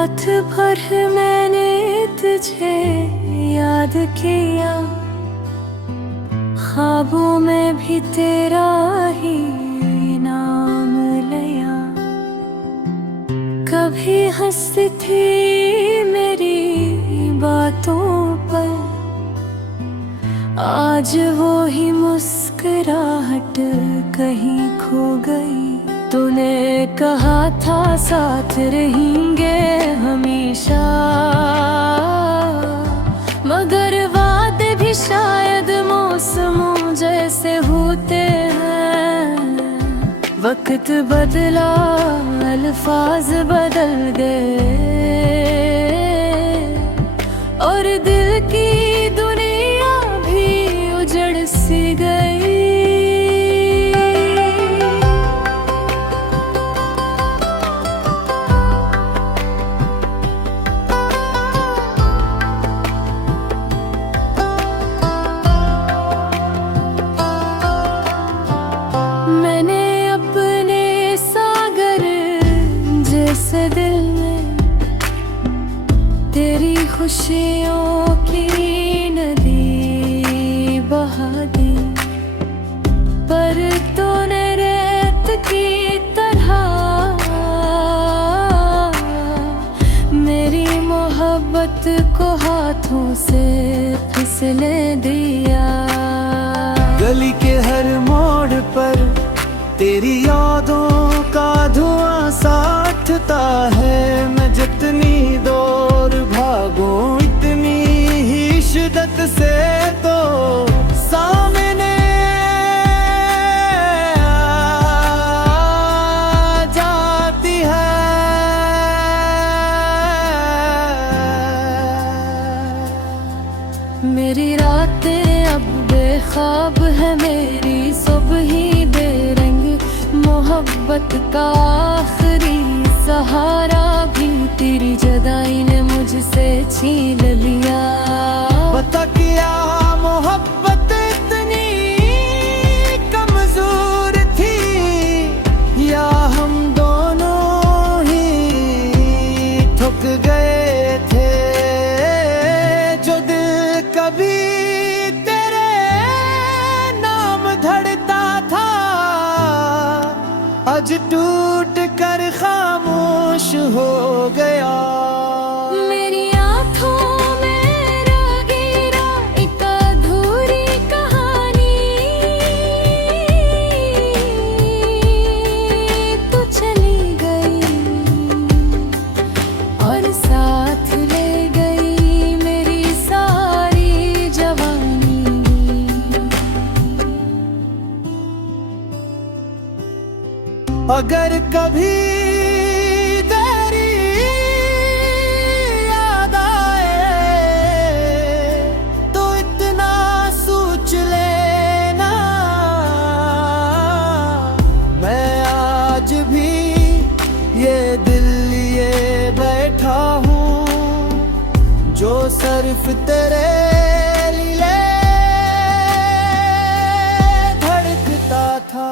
रात भर मैंने तुझे याद किया, ख्वाबों में भी तेरा ही नाम लिया। कभी हंसती थी मेरी बातों पर, आज वो ही मुस्कुराहट कहीं खो गई। तूने कहा था साथ रहेंगे हमेशा, मगर वादे भी शायद मौसमों जैसे होते हैं। वक्त बदला, अल्फाज बदल गए और दिल की दुनिया भी उजड़ सी गई। मैंने अपने सागर जैसे दिल में तेरी खुशियों की नदी बहा दी, पर तूने रेत की तरह मेरी मोहब्बत को हाथों से फिसले दिया। गली के हर मोड़ पर तेरी यादों का धुआं सा उठता है। मैं जितनी दूर भागूं इतनी ही शिद्दत से तो सामने आ जाती है। मेरी रातें अब बेख्वाब है, मेरी सुबह ही बेरंग। मोहब्बत का आखिरी सहारा भी तेरी जुदाई ने मुझसे छीन लिया। बता क्या मोहब्बत इतनी कमजोर थी, या हम दोनों ही थक गए थे। जो दिल कभी तेरे नाम धड़ता था, आज टूट कर खामोश हो गया। मेरी आँखों में रागीरा एक अधूरी कहानी, तू चली गई और साथ ले गई मेरी सारी जवानी। अगर कभी तेरी याद आए तो इतना सोच लेना, मैं आज भी ये दिल लिए बैठा हूँ जो सिर्फ तेरे लिए धड़कता था।